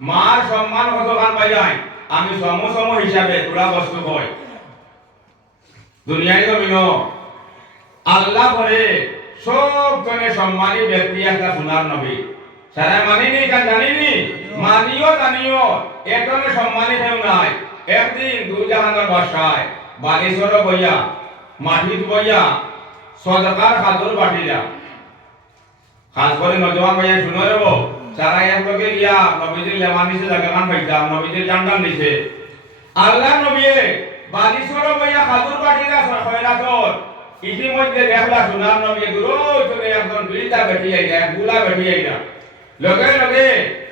মার সম্মান কতখান পাই যায় আমি সম সম হিসাবে তোরা বস্তু কয় দুনিয়ায় জমিন আল্লাহ পরে সব জনে সম্মানী ব্যক্তি একটা সোনার নবী সারা মানিনি কান জানিনি মানিও জানিও এতনে সম্মানী কেউ নাই একদিন দুই জাহানের বাসায় বালিশ্বর বইয়া মাটিত বইয়া সদকার খাদুর বাটিলা খাস করে নজওয়ান ভাইয়া শুনে রেব সারা এক লগে গিয়া নবীজির লেমান নিচে জায়গামান পাইতাম নবীজির জানদাম নিচে আল্লাহ নবীয়ে বালিশ্বর বইয়া খাদুর বাটিলা খয়রাতর ইতিমধ্যে দেখলা সোনার নবী দূর চলে একজন বিলিতা বেটি আইলা এক গুলা বেটি আইলা লগে লগে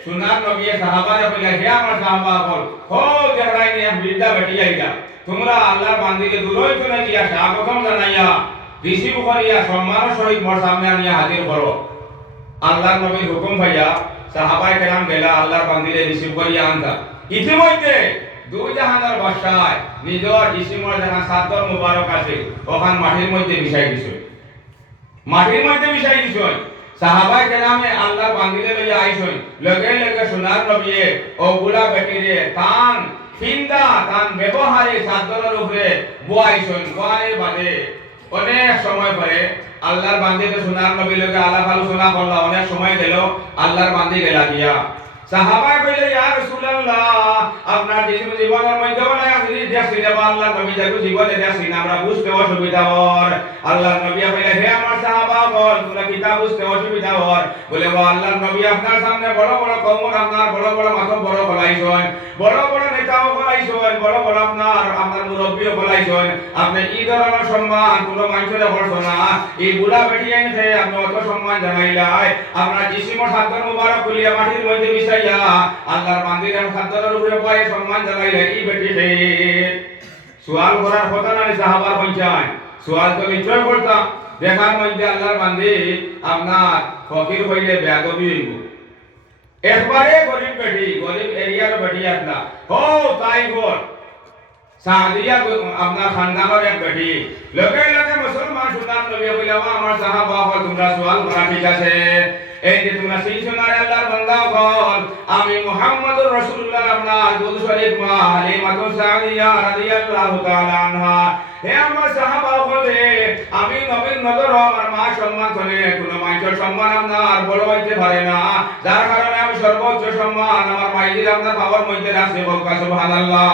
সোনার নবী সাহাবারে কইলা হে আমার সাহাবা বল হো দেখলাই নি এক বিলিতা বেটি আইলা তোমরা আল্লাহর বান্দিকে দূর চলে গিয়া স্বাগতম জানাইয়া রিসিভ করিয়া সম্মানের সহিত মোর সামনে আনিয়া হাজির করো আল্লাহর নবীর হুকুম ভাইয়া সাহাবায়ে কেরাম গেলা আল্লাহর বান্দিরে রিসিভ করিয়া আনতা ইতিমধ্যে দুই জাহানের বাসায় নিজর জিসিমর যেখান সাদর মুবারক আছে ওখান মাটির মধ্যে মিশাই দিছে মাটির মধ্যে মিশাই দিছে সাহাবায়ে কেরামে আল্লাহর বান্দিরে লইয়া আইছেন লগে লগে সোনার নবী ও বুলা বেটিরে তান ফিন্দা তান ব্যবহারে সাদরের উপরে বয়াইছেন বয়ার বাদে অনেক সময় পরে আল্লাহর বান্দিতে সোনার নবী লগে আলাপ আলোচনা করলা অনেক সময় গেল আল্লাহর বান্দি গেলা গিয়া সাহাবায়ে কইলে ইয়া রাসূলুল্লাহ আপনার জীবনের মধ্যে অনেক জিনিস দেখছি না আল্লাহর নবী যাকে জীবনে দেখছি না আমরা বুঝতে অসুবিধা হর আল্লাহর নবী কইলে হে আমার সাহাবা বল তোমরা কিতাব বুঝতে অসুবিধা হর বলে ও আল্লাহর নবী আপনার সামনে বড় বড় কওম আপনার বড় বড় মাথা বড় বলাইছেন বড় বড় নেতাও বলাইছেন বড় বড় আপনার মুরব্বিও বলাইছেন আপনি এই ধরনের সম্মান কোন মানুষের করছো না এই বুড়া বেটি আইনতে আপনি অত সম্মান জানাইলাই আপনার জিসিমর সাদর মুবারক খুলিয়া মাটির মধ্যে মিশাইয়া আল্লাহর বান্দির সাদরের উপরে পায়ে সম্মান জানাইলে এই বেটি হে সুয়াল করার কথা না সাহাবার পঞ্চায় সুয়াল তো নিশ্চয় করতাম দেখার মধ্যে আল্লাহর বান্দি আপনার ফকির হইলে বেয়াদবি হইব একবারে গরিব বেটি গরিব এরিয়ার বেটি আপনার হো তাই বল সাদিয়া আপনার খানদানের এক বেটি লগে লগে মুসলমান সুলতান নবী কইলা আমার সাহাবা বল তোমরা সওয়াল করা ঠিক আছে এই যে তোমরা সেই সোনার আল্লাহর বান্দা বল আমি মুহাম্মদুর রাসূলুল্লাহ আপনার দুরূদ শরীফ মা হালিমাতুস সাদিয়া রাদিয়াল্লাহু তাআলা আনহা হে আমার সাহাবা বলে আমি নবীর নজর আমার মা সম্মান করে কোন মানুষের সম্মান আপনার বড় হইতে পারে না যার কারণে আমি সর্বোচ্চ সম্মান আমার মাইদের আপনার বাবার মধ্যে রাখছি বলকা সুবহানাল্লাহ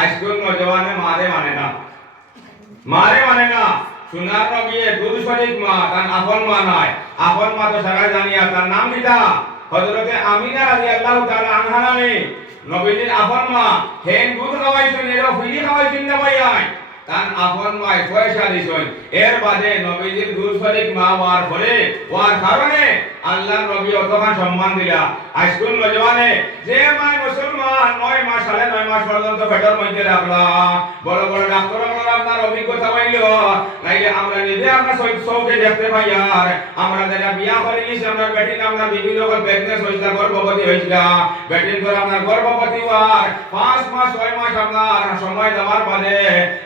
আজকাল নজওয়ানে মারে মানে না সোনার নবী দুরূদ শরীফ মা তার আপন মা নাই আপন মা তো সারা জানিয়া তার নাম কিটা হযরতে আমিনা রাদিয়াল্লাহু তাআলা আনহা নামে নবীজির আপন মা হেন দুধ খাওয়াইছেন এর ফিরি খাওয়াইছেন না ভাইয়াই তার আপন মাই পয়সা দিছেন এর বাদে নবীজির দুরূদ শরীফ মা ওয়ার পরে ওয়ার কারণে আল্লাহর নবী অতখান সম্মান দিলা আজকাল নজওয়ানে যে মাই মুসলমান 9 মাস 9.5 মাস পর্যন্ত পেটের মধ্যে রাখলা বড় বড় ডাক্তাররা আপনার অভিজ্ঞতা পাইল নাইলে আমরা নিজে আমরা চোখে দেখতে পাই আর আমরা যারা বিয়া করে নিছি আমরা বেটিন আমরা বিভিন্ন রকম প্রেগন্যান্স হইছিল গর্ভবতী হইছিল বেটিন করে আপনার গর্ভবতী হওয়ার 5 মাস 6 মাস আপনার সময় দেওয়ার বাদে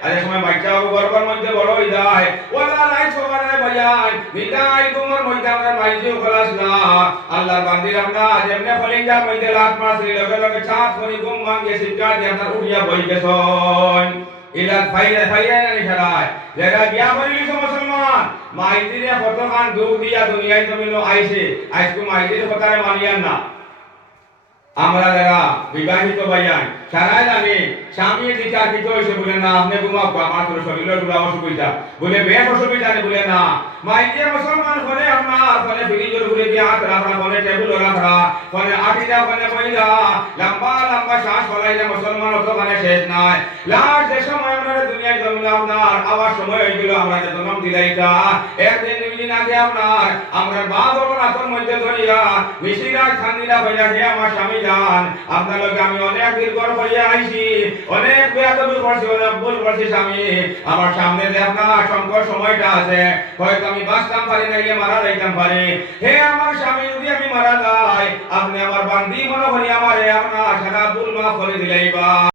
আর সময় বাচ্চাও গর্ভের মধ্যে বড় হই যায় ওলা নাই সবারে বাজান নিতাই তোমার মধ্যে আমরা মাইজিও খলাস না আল্লাহর বান্দির আমরা যেমনে ফলিঞ্জার মধ্যে লাত মাসি লগে লগে চাঁদ করি ঘুম ভাঙে সিটকা দিয়ে আপনার উড়িয়া বই গেছন ইলা ফাইরা না নিশারায় যারা বিয়া করিলিছ মুসলমান মাইজিরে কতখান দুঃখ দিয়া দুনিয়ায় জমিনো আইছে আজকে মাইজির কথারে মানিয়ান না আমরা যারা বিবাহিত ভাইয়ান সারা জানি স্বামী দিকা কি হইছে বলে না আপনি ঘুমাব আমার তো শরীরের পুরো অসুবিধা বলে বেশ অসুবিধা নেই বলে না মাইকে মুসলমান করে আপনার কোনে ফ্রিজের উপরে দিয়ে হাত রাখা কোনে টেবিল রাখা কোনে আটিটা কোনে বইরা লম্বা লম্বা শ্বাস ফলাইলে মুসলমান অত মানে শেষ নাই লাস্ট যে সময় আমরা দুনিয়ায় জন্মলাম আপনার আবার সময় হয়েছিল আমরা জন্ম দিলাইতা একদিন দুই আগে আপনার আমরা বাপ বাবার হাতের মধ্যে ধরিয়া মিশিরাজ খান্দিলা হইয়া হে আমার স্বামী জান আপনার লগে আমি অনেক দীর্ঘ হইয়া আইছি অনেক বেয়াদবি করছি অনেক ভুল করছি স্বামী আমার সামনে যে আপনার সংকট সময়টা আছে হয়তো আমি বাঁচতাম পারি নাইলে মারা যাইতাম পারি হে আমার স্বামী যদি আমি মারা যাই আপনি আমার বান্দি মনে করি আমারে আপনার সারা ভুল মাফ করে দিলেই বা